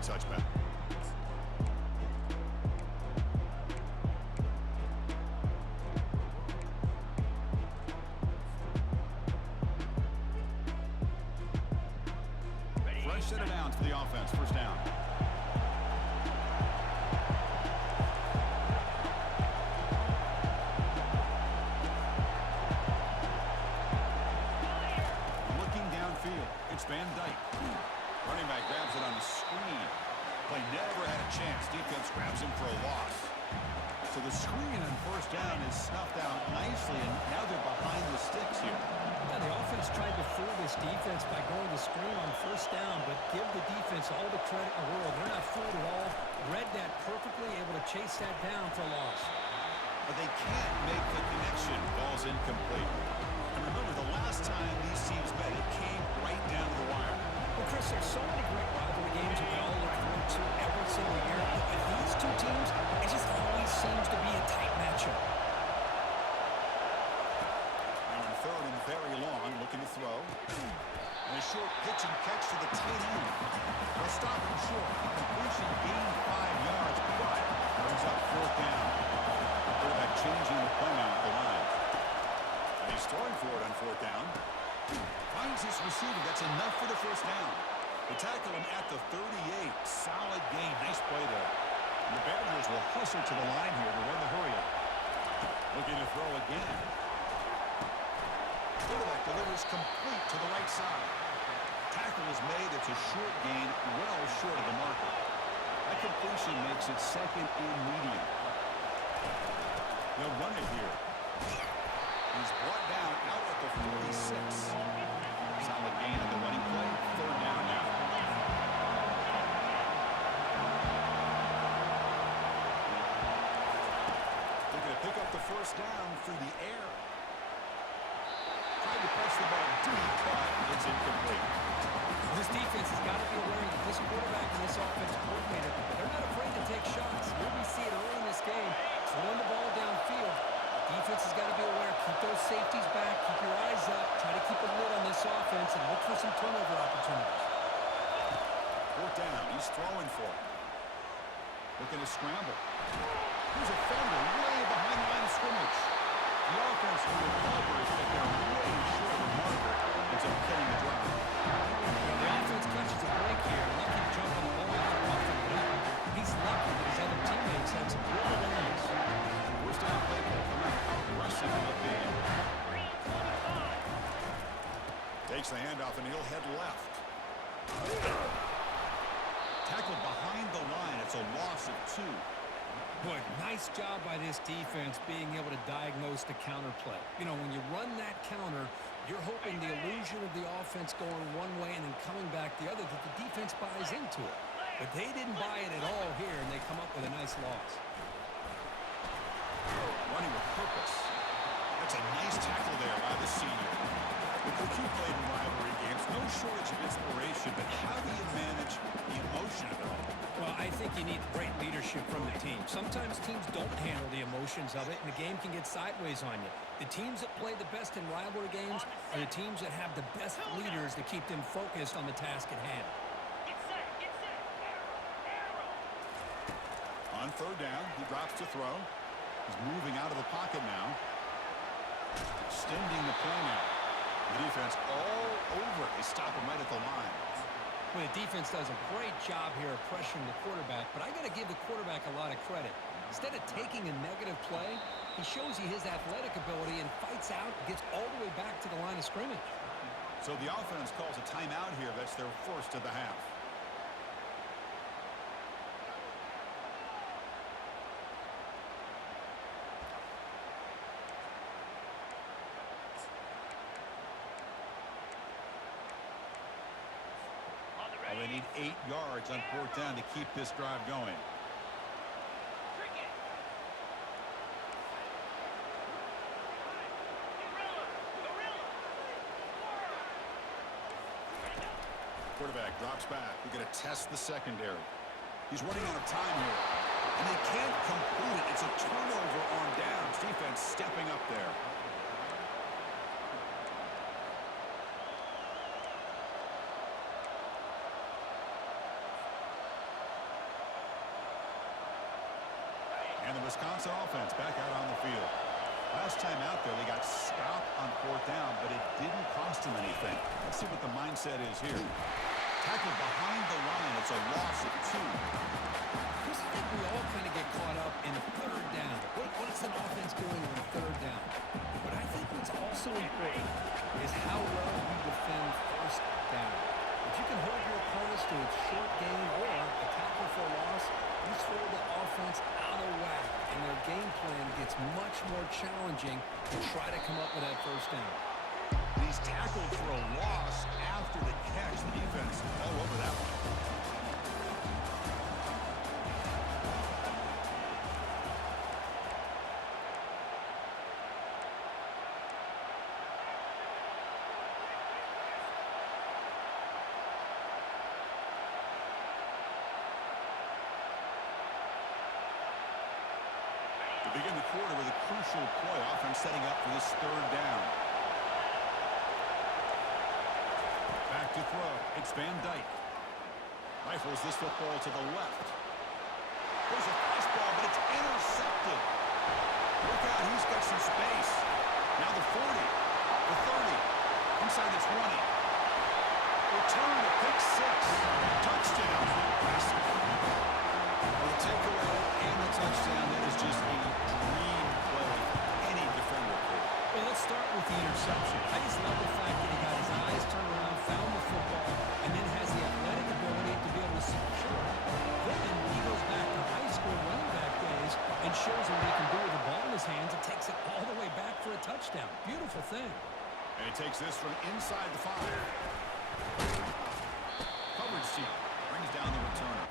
a touchback. Fresh set of downs for the offense. First down. Looking downfield. It's Van Dyke. Running back grabs it on the screen. Play never had a chance. Defense grabs him for a loss. So the screen on first down is snuffed out nicely, and now they're behind the sticks here. Yeah, the offense tried to fool this defense by going to screen on first down, but give the defense all the credit in the world. They're not fooled at all. Read that perfectly, able to chase that down for a loss. But they can't make the connection. Ball's incomplete. And remember, the last time these teams met, it came right down to the wire. Well, Chris, there's so many great rivalry games that we all look forward to every single year. But with these two teams, it just always seems to be a tight matchup. Now on third and very long, looking to throw. And a short pitch and catch to the tight end. They'll stop him short. The completion gained 5 yards, but brings up fourth down. Quarterback changing the play now at the line. And he's throwing for it on fourth down. Finds his receiver. That's enough for the first down. They tackle him at the 38. Solid gain. Nice play there. And the Badgers will hustle to the line here to run the hurry up. Looking to throw again. Quarterback delivers complete to the right side. Tackle is made. It's a short gain, well short of the marker. That completion makes it second and medium. They'll run it here. He's brought down out at the 46. Solid gain on the running play. Third down now. They're going to pick up the first down through the air. Tried to press the ball deep, but it's incomplete. This defense has got to be aware that this quarterback and this offensive coordinator, they're not afraid to take shots. Here we see it early in this game, throwing the ball downfield. Defense has got to be aware. Keep those safeties back. Keep your eyes up. Try to keep a lid on this offense and look for some turnover opportunities. Fourth down. He's throwing for it. Looking to scramble. Here's a fumble way behind the line of scrimmage. The offense recovers, but they're way short of the marker. Ends up killing the drive. The offense catches a break here. Lucky to jump on the ball after buffing it up. He's lucky that his other teammates had some good awareness. First down play call from out. Rushing up big. Takes the handoff and he'll head left. Tackled behind the line. It's a loss of 2. Boy, nice job by this defense being able to diagnose the counter play. You know, when you run that counter, you're hoping the illusion of the offense going one way and then coming back the other, that the defense buys into it. But they didn't buy it at all here, and they come up with a nice loss. Running with purpose. That's a nice tackle there by the senior. Look, you played in rivalry games. No shortage of inspiration, but how do you manage the emotion of it all? Well, I think you need great leadership from the team. Sometimes teams don't handle the emotions of it, and the game can get sideways on you. The teams that play the best in rivalry games are the teams that have the best leaders to keep them focused on the task at hand. On third down, he drops to throw. He's moving out of the pocket now. Extending the play now. The defense all over. They stop him right at the line. Well, the defense does a great job here of pressuring the quarterback, but I got to give the quarterback a lot of credit. Instead of taking a negative play, he shows you his athletic ability and fights out, gets all the way back to the line of scrimmage. So the offense calls a timeout here. That's their first of the half. Well, they need 8 yards on fourth down to keep this drive going. Quarterback drops back. We're going to test the secondary. He's running out of time here. And they can't complete it. It's a turnover on downs. Defense stepping up there. And the Wisconsin offense back out on the field. Last time out there, they got stopped on 4th down, but it didn't cost them anything. Let's see what the mindset is here. Tackled behind the line. It's a loss of 2. Chris, I think we all kind of get caught up in 3rd down. What's an offense doing on 3rd down? But I think what's also important is how well you defend 1st down. If you can hold your opponents to a short gain or a tackle for a loss, you throw the offense out of whack, and their game plan gets much more challenging to try to come up with that 1st down. And he's tackled for a loss after the catch. The defense all over that one. To begin the quarter with a crucial play, offense setting up for this 3rd down. Back to throw. It's Van Dyke. Rifles this football to the left. There's a fastball, but it's intercepted. Look out, he's got some space. Now the 40, the 30, inside the 20. Return to pick 6. Touchdown. Well, the takeaway and the touchdown, that is just a dream play for any defender. Well, let's start with the interception. I just love the fact that he got his eyes turned around, found the football, and then has the athletic ability to be able to secure it. Then he goes back to high school running back days and shows what he can do with the ball in his hands and takes it all the way back for a touchdown. Beautiful thing. And he takes this from inside the 5. Coverage team brings down the returner.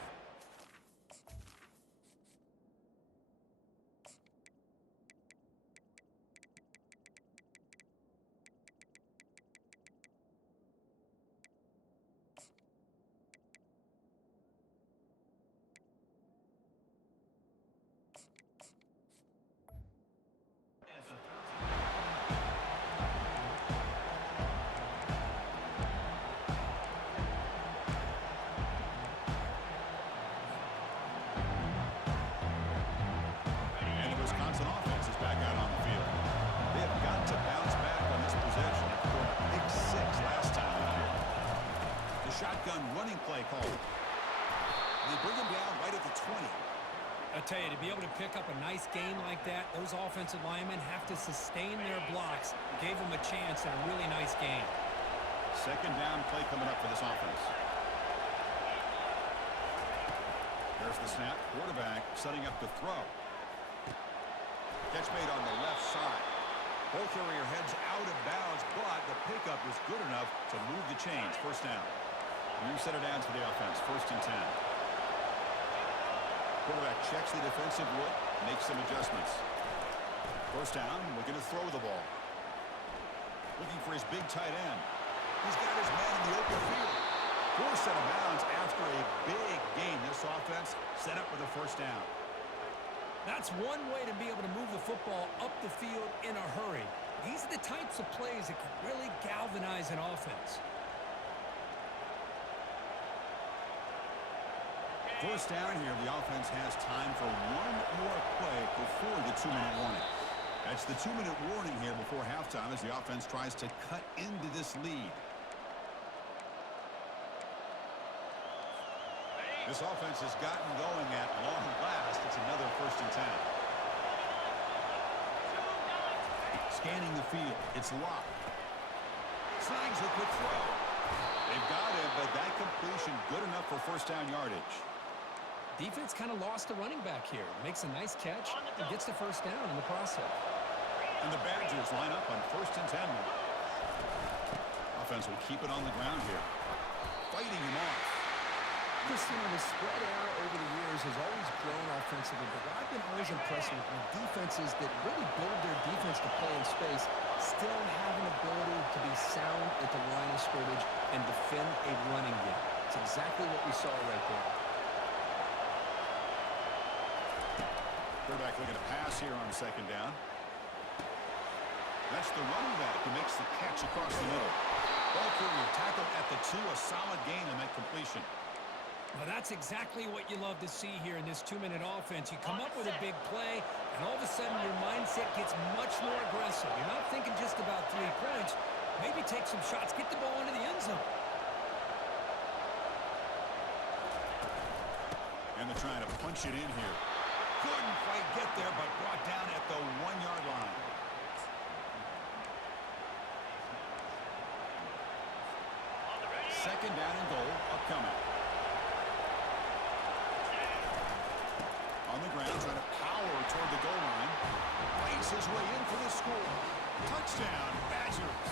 Shotgun running play called. They bring him down right at the 20. I tell you, to be able to pick up a nice gain like that, those offensive linemen have to sustain their blocks. Gave them a chance at a really nice gain. 2nd down play coming up for this offense. There's the snap. Quarterback setting up to throw. Catch made on the left side. Ball carrier heads out of bounds, but the pickup is good enough to move the chains. 1st down. New set of downs for the offense. 1st and 10. Quarterback checks the defensive look, makes some adjustments. 1st down, looking to throw the ball. Looking for his big tight end. He's got his man in the open field. 4 set of bounds after a big gain. This offense set up with a 1st down. That's one way to be able to move the football up the field in a hurry. These are the types of plays that can really galvanize an offense. 1st down here, the offense has time for one more play before the 2-minute warning. That's the 2-minute warning here before halftime as the offense tries to cut into this lead. This offense has gotten going at long last. It's another 1st and 10. Scanning the field. It's locked. Snags a quick throw. They've got it, but that completion good enough for 1st down yardage. Defense kind of lost a running back here. Makes a nice catch and gets the 1st down in the process. And the Badgers line up on 1st and 10. Offense will keep it on the ground here. Fighting him off. Christian, the spread out over the years has always grown offensively, but what I've been always impressed with defenses that really build their defense to play in space still have an ability to be sound at the line of scrimmage and defend a running game. It's exactly what we saw right there. Quarterback looking to pass here on 2nd down. That's the running back who makes the catch across the middle. Ball carrier tackled at the 2, a solid gain on that completion. Well, that's exactly what you love to see here in this 2-minute offense. You come up with a big play, and all of a sudden your mindset gets much more aggressive. You're not thinking just about 3 points. Maybe take some shots, get the ball into the end zone. And they're trying to punch it in here. Couldn't quite get there, but brought down at the 1-yard line. Second down and goal upcoming. On the ground, trying to power toward the goal line. Fights his way in for the score. Touchdown, Badgers.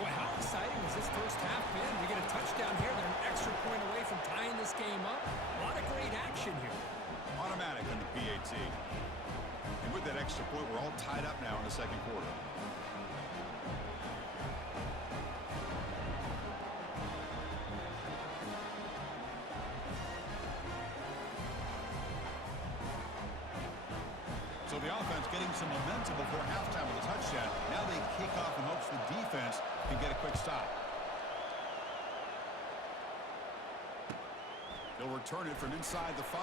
Boy, how exciting has this first half been? We get a touchdown here. They're an extra point away from tying this game up. A lot of great action here. Automatic on the PAT. And with that extra point, we're all tied up now in the second quarter. So the offense getting some momentum before halftime with a touchdown. Now they kick off in hopes the defense can get a quick stop. They'll return it from inside the 5.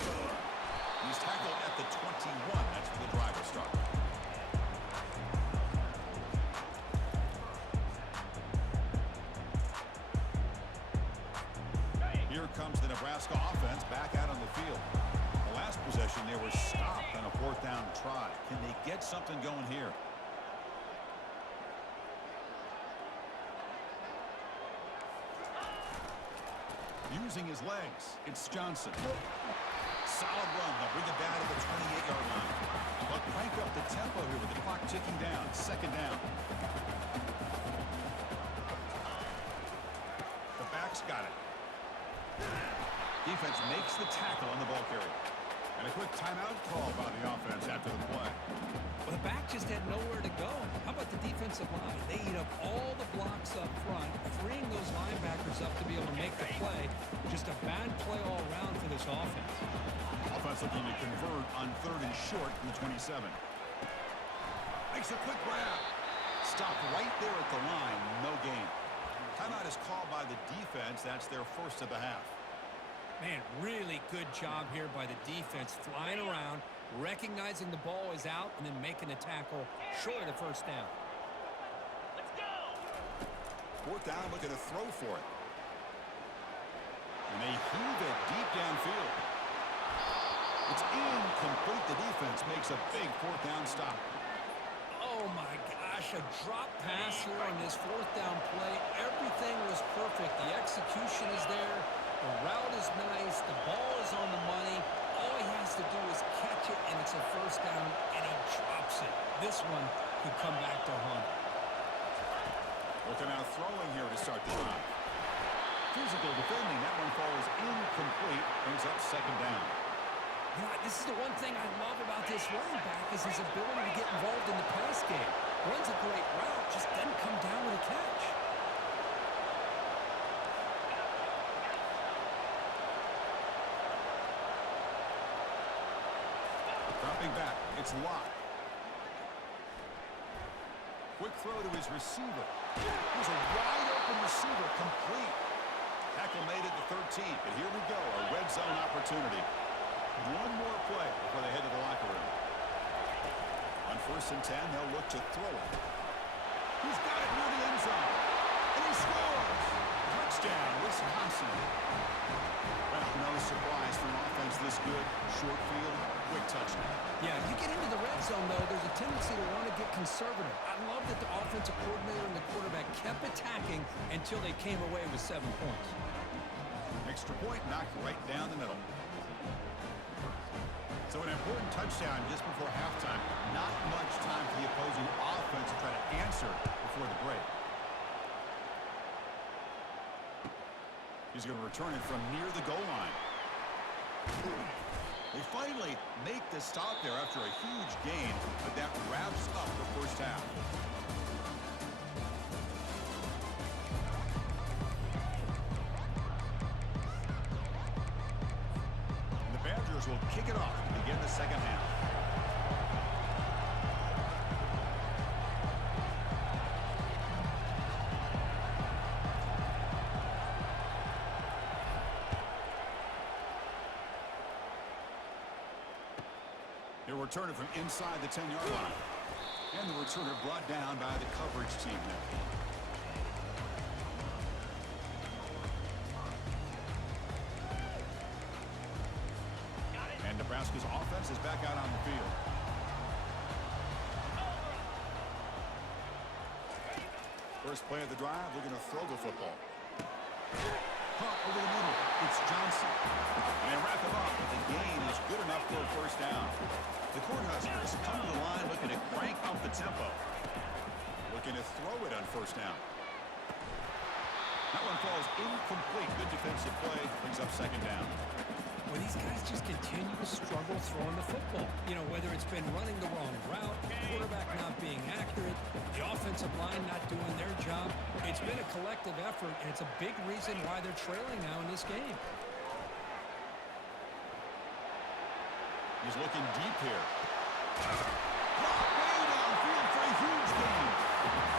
He's tackled at the 21. That's where the drive will start. Here comes the Nebraska offense back out on the field. The last possession, they were stopped on a 4th down try. Can they get something going here? Using his legs, it's Johnson. Solid run. They'll bring it down to the 28-yard line. But crank up the tempo here with the clock ticking down. Second down. The back's got it. Defense makes the tackle on the ball carrier. And a quick timeout call by the offense after the play. Well, the back just had nowhere to go. How about the defensive line? They eat up all the blocks up front, freeing those linebackers up to be able to make the play. Just a bad play all around for this offense. Offense looking to convert on 3rd and short from the 27. Makes a quick grab. Stopped right there at the line. No gain. Timeout is called by the defense. That's their first of the half. Man, really good job here by the defense, flying around, recognizing the ball is out, and then making the tackle short of the first down. Let's go! 4th down, looking to throw for it. And they heave it deep downfield. It's incomplete. The defense makes a big 4th down stop. Oh, my gosh, a drop pass here on this 4th down play. Everything was perfect. The execution is there. The route is nice. The ball is on the money. All he has to do is catch it, and it's a first down, and he drops it. This one could come back to haunt. Looking out throwing here to start the drive. Physical defending. That one falls incomplete. Brings up second down. You know, this is the one thing I love about this running back is his ability to get involved in the pass game. Runs a great route, just doesn't come down with a catch. Dropping back, it's Locke. Quick throw to his receiver. Here's a wide-open receiver, complete. Tackle made at the 13, but here we go, a red zone opportunity. One more play before they head to the locker room. On 1st and 10, they'll look to throw it. He's got it near the end zone, and he scores! Touchdown, Wisconsin. Well, no surprise for an offense this good. Short field, quick touchdown. Yeah, you get into the red zone, though, there's a tendency to want to get conservative. I love that the offensive coordinator and the quarterback kept attacking until they came away with 7 points. Extra point knocked right down the middle. So an important touchdown just before halftime. Not much time for the opposing offense to try to answer before the break. He's going to return it from near the goal line. They finally make the stop there after a huge gain, but that wraps up the first half. And the Badgers will kick it off to begin the second half. They'll return it from inside the 10-yard line. And the returner brought down by the coverage team there. And Nebraska's offense is back out on the field. First play of the drive, they're going to throw the football. Pump over the middle. It's Johnson. And wrap him up. The gain is good enough for a first down. The Cornhuskers come to the line looking to crank up the tempo. Looking to throw it on first down. That one falls incomplete. Good defensive play. Brings up second down. Well, these guys just continue to struggle throwing the football. You know, whether it's been running the wrong route, the quarterback not being accurate, the offensive line not doing their job. It's been a collective effort, and it's a big reason why they're trailing now in this game. He's looking deep here. Blocked way downfield for a huge gain.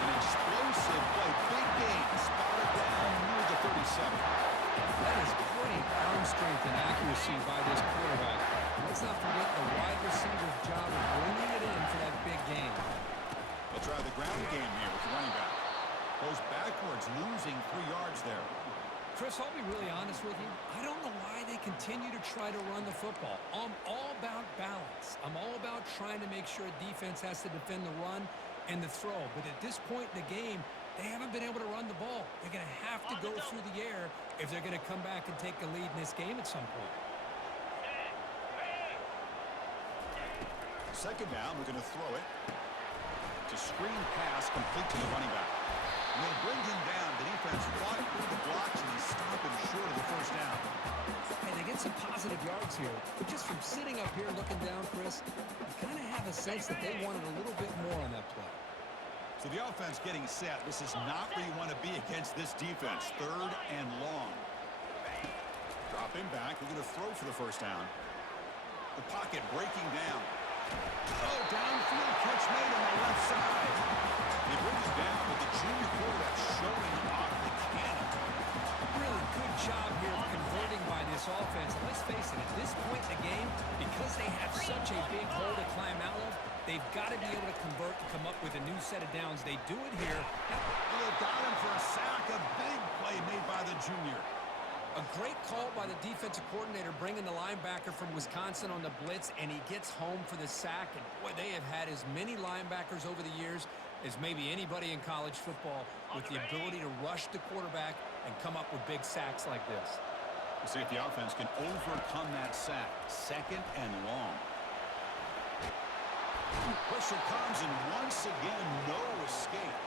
An explosive play. Big gain. Spotted down near the 37. That is great arm strength and accuracy by this quarterback. Let's not forget the wide receiver's job of bringing it in for that big gain. They'll try the ground game here with the running back. Goes backwards, losing 3 yards there. Chris, I'll be really honest with you. I don't know why they continue to try to run the football. I'm all about balance. I'm all about trying to make sure defense has to defend the run and the throw. But at this point in the game, they haven't been able to run the ball. They're going to have to go through the air if they're going to come back and take the lead in this game at some point. Second down, we're going to throw it. It's a screen pass complete to the running back. And they'll bring him down. The defense fought through the blocks, and he's stopping short of the first down. And they get some positive yards here. But just from sitting up here looking down, Chris, you kind of have a sense that they wanted a little bit more on that play. So the offense getting set. This is not where you want to be against this defense. Third and long. Drop him back. We're going to throw for the first down. The pocket breaking down. Oh, downfield catch made on the left side. They bring him down, but the junior quarterback showing off the cannon. Really good job here of converting by this offense. And let's face it, at this point in the game, because they have such a big hole to climb out of, they've got to be able to convert and come up with a new set of downs. They do it here. They've got him for a sack. A big play made by the junior. A great call by the defensive coordinator bringing the linebacker from Wisconsin on the blitz, and he gets home for the sack. And boy, they have had as many linebackers over the years as maybe anybody in college football with the ability to rush the quarterback and come up with big sacks like this. We'll see if the offense can overcome that sack. Second and long. Pressure comes, and once again, no escape.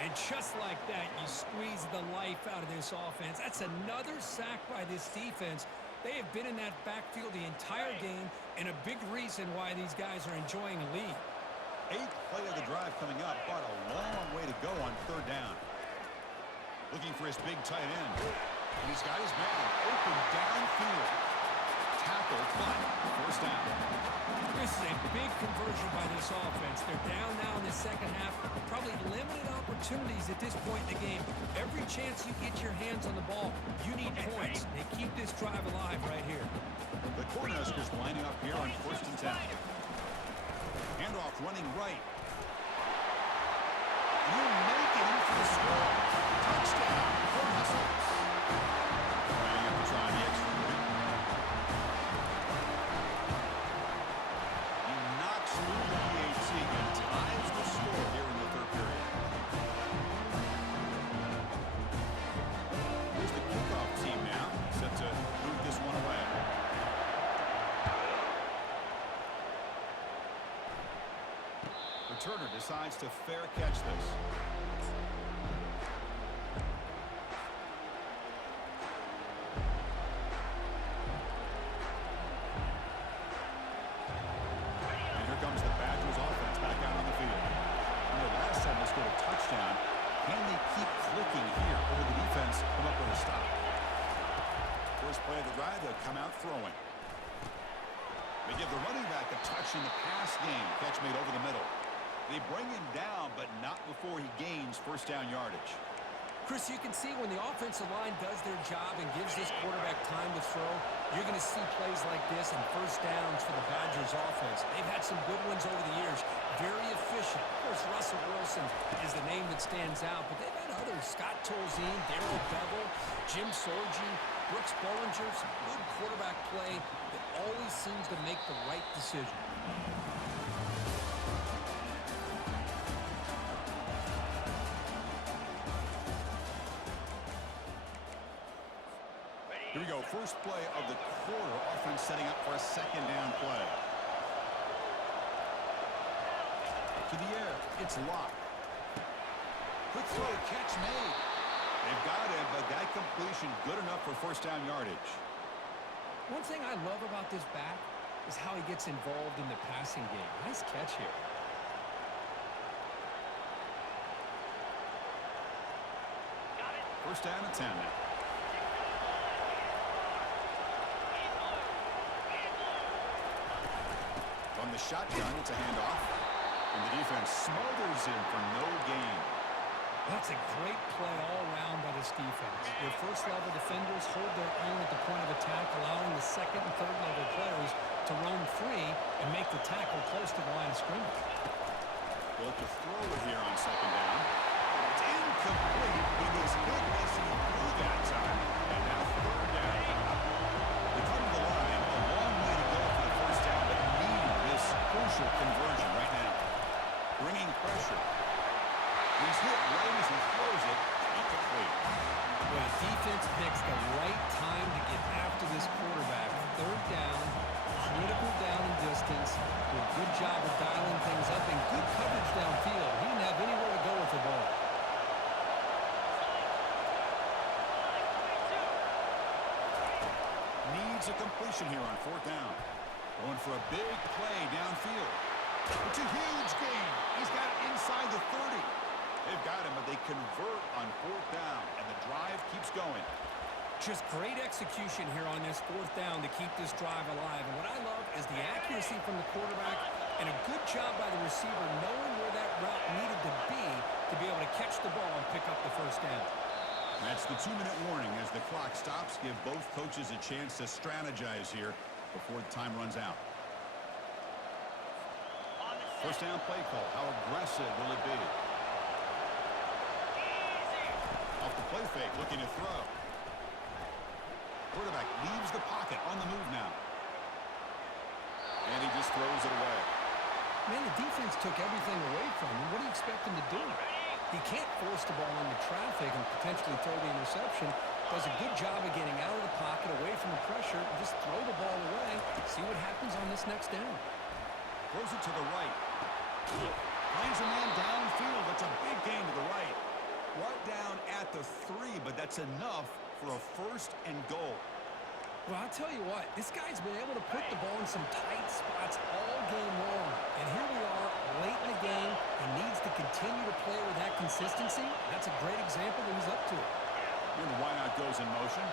And just like that, you squeeze the life out of this offense. That's another sack by this defense. They have been in that backfield the entire game, and a big reason why these guys are enjoying a lead. 8th play of the drive coming up, but a long way to go on third down. Looking for his big tight end. And he's got his man open downfield. Tackled, but first down. This is a big conversion by this offense. They're down now in the second half. Probably limited opportunities at this point in the game. Every chance you get your hands on the ball, you need points. They keep this drive alive right here. The Cornhuskers lining up here on first and 10. Handoff running right. You make it in for the score. Touchdown, Cornhuskers. Lining up to try the extra point. He knocks through the PAT and ties the score here in the third period. Here's the kickoff team now, set to move this one away. Returner decides to fair catch this. And here comes the Badgers offense back out on the field. And the last time they scored a touchdown, can they keep clicking here, or will the defense come up with a stop? First play of the drive, they'll come out throwing. They give the running back a touch in the pass game. Catch made over the middle. They bring him down, but not before he gains first down yardage. Chris, you can see when the offensive line does their job and gives this quarterback time to throw, you're going to see plays like this and first downs for the Badgers offense. They've had some good ones over the years. Very efficient. Of course, Russell Wilson is the name that stands out, but they've had others. Scott Tolzien, Darrell Bevel, Jim Sorgi, Brooks Bollinger. Some good quarterback play that always seems to make the right decision. Here we go. First play of the quarter. Offense setting up for a second down play. To the air. It's locked. Quick throw. Catch made. They've got him, but that completion good enough for first down yardage. One thing I love about this back is how he gets involved in the passing game. Nice catch here. First down and 10 now. From the shotgun, it's a handoff. And the defense smothers him for no gain. That's a great play all around by this defense. Your first-level defenders hold their own at the point of attack, allowing the second and third-level players to roam free and make the tackle close to the line of scrimmage. Built to throw it here on second down. It's incomplete. He was hit as he threw that time. And now third down. They come to the line. A long way to go for the first down, but needing this crucial conversion right now. Bringing pressure. He's hit right as he throws it. Incomplete. Well, the defense picks the right time to get after this quarterback. Third down, critical down and distance. Do a good job of dialing things up and good coverage downfield. He didn't have anywhere to go with the ball. Needs a completion here on fourth down. Going for a big play downfield. It's a huge gain. He's got it inside the 30. They've got him, but they convert on fourth down, and the drive keeps going. Just great execution here on this fourth down to keep this drive alive. And what I love is the accuracy from the quarterback and a good job by the receiver knowing where that route needed to be able to catch the ball and pick up the first down. That's the 2-minute warning as the clock stops. Give both coaches a chance to strategize here before the time runs out. First down play call. How aggressive will it be? Off the play fake, looking to throw. Quarterback leaves the pocket on the move now. And he just throws it away. Man, the defense took everything away from him. What do you expect him to do? He can't force the ball into traffic and potentially throw the interception. Does a good job of getting out of the pocket, away from the pressure, and just throw the ball away. See what happens on this next down. Throws it to the right. Finds a man downfield. That's a big gain to the right. Brought down at the 3, but that's enough for a first and goal. Well, I'll tell you what, this guy's been able to put the ball in some tight spots all game long. And here we are, late in the game. He needs to continue to play with that consistency. That's a great example that he's up to it. And the wideout goes in motion.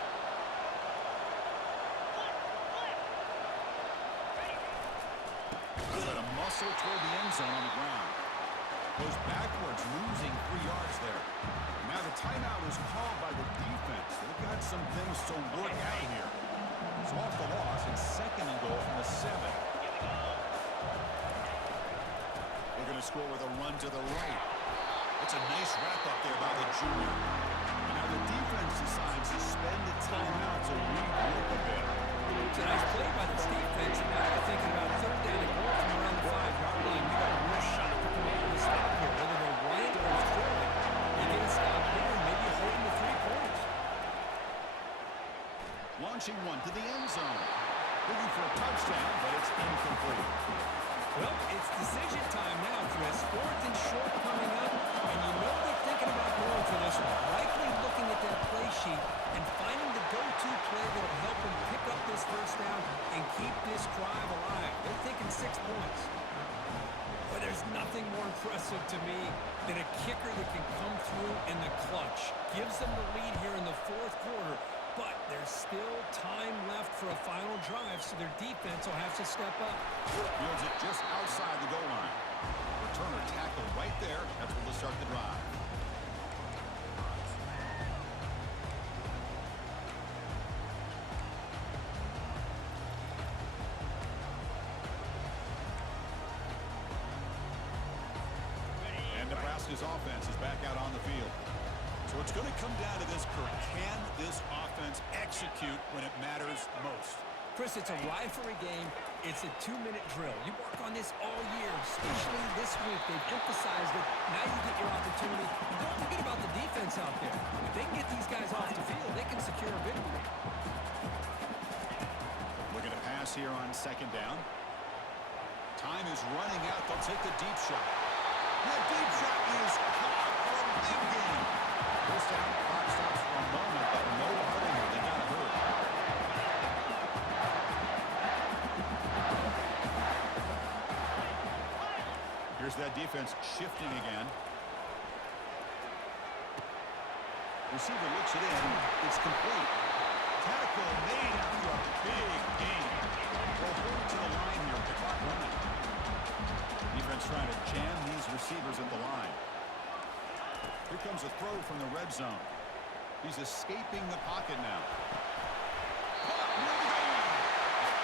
He's got a muscle toward the end zone on the ground. Goes backwards, losing 3 yards there. Now the timeout is called by the defense. They've got some things to work out here. So off the loss, it's second and goal from the 7. They're going to score with a run to the right. It's a nice wrap-up there by the junior. And now the defense decides to spend the timeout to regroup a bit. It's a nice play by this defense. And now they're thinking about third down and goal from around the 5-yard line. We got a real shot to come in with a stop here, whether they're running or throwing. They get a stop here and maybe holding the 3 points. Launching one to the end zone. Looking for a touchdown, but it's incomplete. Well, it's decision time now, Chris. Fourth and short coming up, and you know they're thinking about going for this one. Likely looking at their play sheet and finding the go-to play that will help them pick up this first down and keep this drive alive. They're thinking 6 points. But there's nothing more impressive to me than a kicker that can come through in the clutch. Gives them the lead here in the fourth quarter, but there's still time left for a final drive, so their defense will have to step up. Fields it just outside the goal line. Returner tackled right there. That's where they'll start the drive. offense is back out on the field. So it's going to come down to this, Kirk. Can this offense execute when it matters most? Chris, it's a rivalry game. It's a 2-minute drill. You work on this all year, especially this week. They've emphasized it. Now you get your opportunity. And don't forget about the defense out there. If they can get these guys off the field, they can secure a victory. Looking to pass here on second down. Time is running out. They'll take the deep shot. That deep shot is caught for a big game. First down, clock stops for a moment, but no hurry here. They got to hurry. Here's that defense shifting again. Receiver looks it in. It's complete. Tackle made after a big game. Well, hurry to the line here with the clock running. Defense trying to jam these receivers at the line. Here comes a throw from the red zone. He's escaping the pocket now. Caught near the goal line.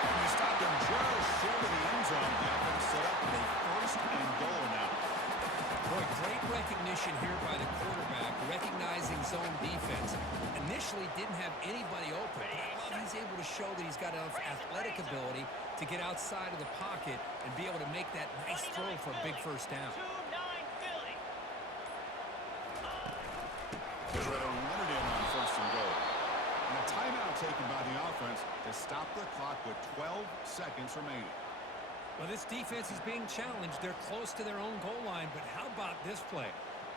And they stopped him just short of the end zone. The offense set up a first and goal now. Boy, great recognition here by the quarterback, recognizing zone defense. Initially didn't have anybody open, but I love he's able to show that he's got enough athletic ability to get outside of the pocket and be able to make that nice throw for a big first down. 2-9 Philly. They try to run it in on first and goal. And a timeout taken by the offense to stop the clock with 12 seconds remaining. Well, this defense is being challenged. They're close to their own goal line, but how about this play?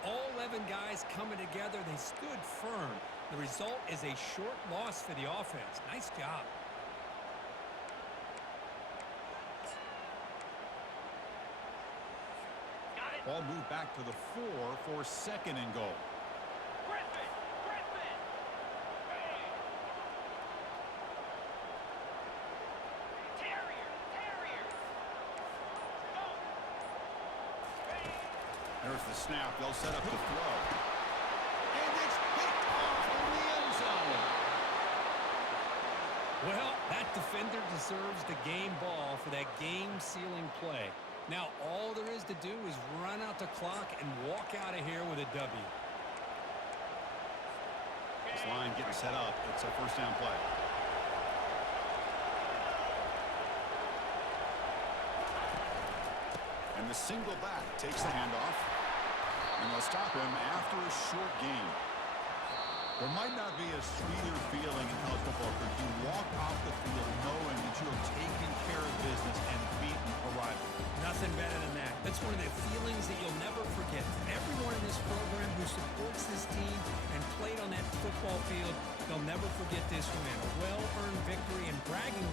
All 11 guys coming together. They stood firm. The result is a short loss for the offense. Nice job. Got it. Ball moved back to the 4 for second and goal. Griffin. Terrier. Go. There's the snap. They'll set up the throw. And it's picked off in the end zone. Well, that defender deserves the game ball for that game-sealing play. Now, all there is to do is run out the clock and walk out of here with a W. This line getting set up. It's a first down play. And the single back takes the handoff. And they'll stop him after a short game. There might not be a sweeter feeling in college football if you walk off the field knowing that you have taken care of business and beaten a rival. Nothing better than that. That's one of the feelings that you'll never forget. Everyone in this program who supports this team and played on that football field, they'll never forget this win. A well-earned victory and bragging